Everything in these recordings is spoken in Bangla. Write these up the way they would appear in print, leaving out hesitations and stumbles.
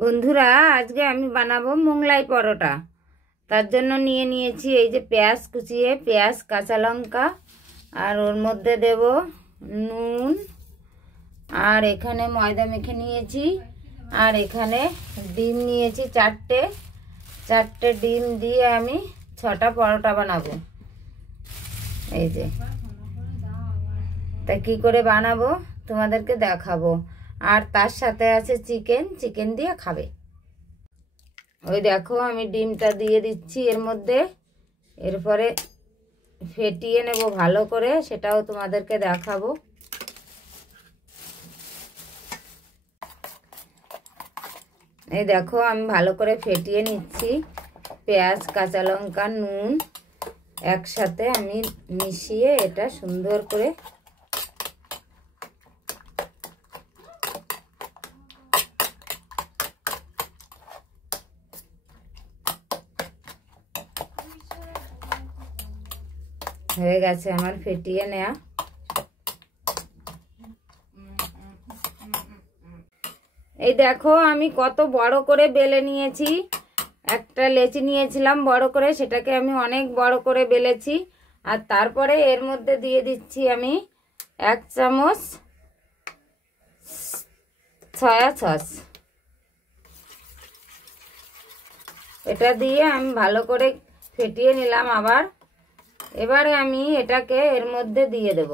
বন্ধুরা, আজকে আমি বানাবো মোগলাই পরোটা। তার জন্য নিয়ে নিয়েছি এই যে পেঁয়াজ কুচিয়ে, পেঁয়াজ, কাঁচা লঙ্কা, আর ওর মধ্যে দেব নুন, আর এখানে ময়দা মেখে নিয়েছি, আর এখানে ডিম নিয়েছি চারটে ডিম দিয়ে আমি 6টা পরোটা বানাবো। এই যে তা কি করে বানাবো তোমাদেরকে দেখাবো। আর তার সাথে আছে চিকেন দিয়ে খাবে। ওই দেখো আমি ডিমটা দিয়ে দিচ্ছি এর মধ্যে, এরপরে ফেটিয়ে নেব ভালো করে, সেটাও তোমাদেরকে দেখাবো। এই দেখো আমি ভালো করে ফেটিয়ে নিচ্ছি। পেঁয়াজ, কাঁচা লঙ্কা, নুন একসাথে আমি মিশিয়ে এটা সুন্দর করে হয়ে গেছে আমার ফেটিয়ে নেওয়া। এই দেখো আমি কত বড় করে বেলে নিয়েছি। একটা লেচি নিয়েছিলাম বড় করে, সেটাকে আমি অনেক বড় করে বেলেছি। আর তারপরে এর মধ্যে দিয়ে দিচ্ছি আমি 1 চামচ সয়া সস। এটা দিয়ে আমি ভালো করে ফেটিয়ে নিলাম আবার। এবারে আমি এটাকে এর মধ্যে দিয়ে দেব।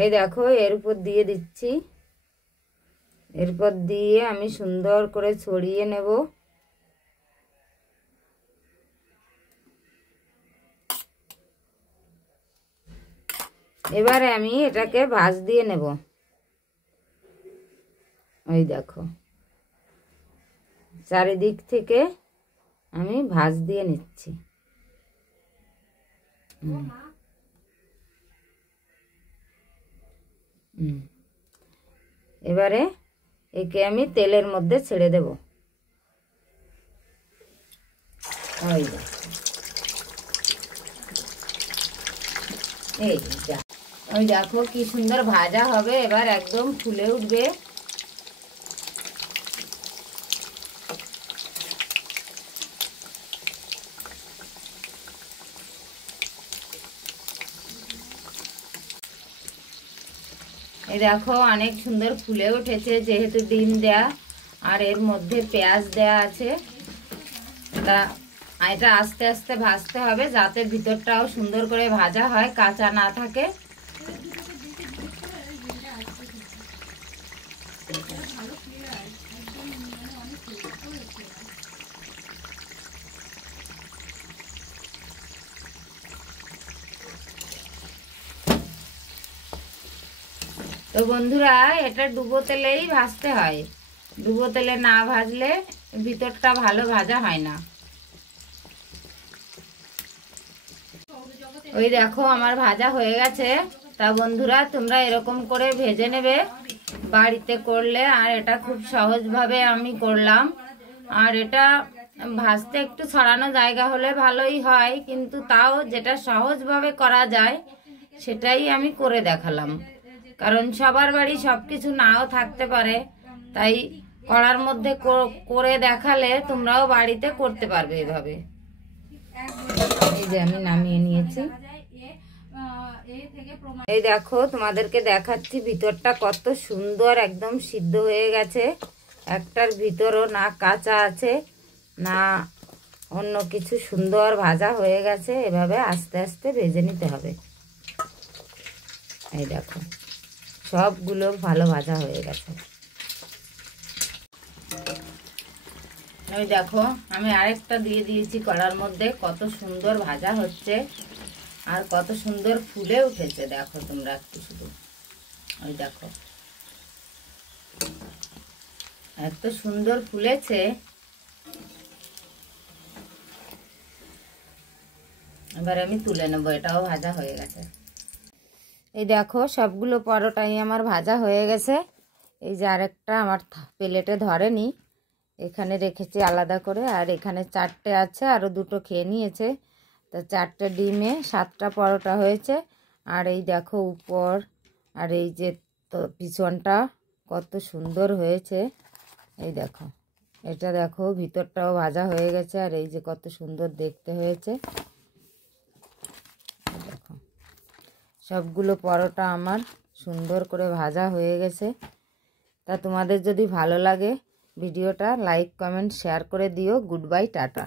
এই দেখো এর উপর দিয়ে দিচ্ছি। এরপর দিয়ে আমি সুন্দর করে ছড়িয়ে নেব। এবারে আমি এটাকে ভাঁজ দিয়ে নেব। ওই দেখো চারিদিক থেকে আমি ভাঁজ দিয়ে নিচ্ছি। এবারে একে আমি তেলের মধ্যে ছেড়ে দেব। ওই দেখো কি সুন্দর ভাজা হবে, এবার একদম ফুলে উঠবে। এই দেখো অনেক সুন্দর ফুলে উঠেছে, যেহেতু ডিম দেয়া আর এর মধ্যে পেঁয়াজ দেয়া আছে। এটা আস্তে আস্তে ভাজতে হবে যাতে ভিতরটাও সুন্দর করে ভাজা হয়, কাঁচা না থাকে। তো বন্ধুরা, এটা ডুবো তেলেই ভাজতে হয়। ডুবো তেলে না ভাজলে ভিতরটা ভালো ভাজা হয় না। ওই দেখো আমার ভাজা হয়ে গেছে। তা বন্ধুরা, তোমরা এরকম করে ভেজে নেবে বাড়িতে করলে। আর এটা খুব সহজভাবে আমি করলাম। আর এটা ভাজতে একটু ছড়ানো জায়গা হলে ভালোই হয়, কিন্তু তাও যেটা সহজভাবে করা যায় সেটাই আমি করে দেখালাম। কারণ সবার বাড়ি সবকিছু নাও থাকতে পারে, তাই কড়ার মধ্যে করে দেখালে তোমরাও বাড়িতে করতে পারবে এভাবে। এই যে আমি নামিয়ে নিয়েছি। এই দেখো তোমাদেরকে দেখাচ্ছি ভিতরটা কত সুন্দর একদম সিদ্ধ হয়ে গেছে। একটার ভিতরও না কাঁচা আছে না অন্য কিছু, সুন্দর ভাজা হয়ে গেছে। এভাবে আস্তে আস্তে ভেজে নিতে হবে। এই দেখো সবগুলো ভালো ভাজা হয়ে গেছে। ওই দেখো আমি আরেকটা দিয়ে দিয়েছি কড়ার মধ্যে, কত সুন্দর ভাজা হচ্ছে আর কত সুন্দর ফুলে উঠেছে। দেখো তোমরা একটু শুধু, ওই দেখো এত সুন্দর ফুলেছে। এবার আমি তুলে নেবো, এটাও ভাজা হয়ে গেছে। এই দেখো সবগুলো পরোটাই আমার ভাজা হয়ে গেছে। এই যে আরেকটা আমার প্লেটে ধরেনি, এখানে রেখেছি আলাদা করে। আর এখানে 4টে আছে, আরও 2টো খেয়ে নিয়েছে। তো 4টে ডিমে 7টা পরোটা হয়েছে। আর এই দেখো উপর আর এই যে তো পিছনটা কত সুন্দর হয়েছে। এই দেখো, এটা দেখো ভিতরটাও ভাজা হয়ে গেছে, আর এই যে কত সুন্দর দেখতে হয়েছে। দেখো সবগুলো পরোটা আমার সুন্দর করে ভাজা হয়ে গেছে। তা তোমাদের যদি ভালো লাগে ভিডিওটা লাইক কমেন্ট শেয়ার করে দিও। Good bye, tata.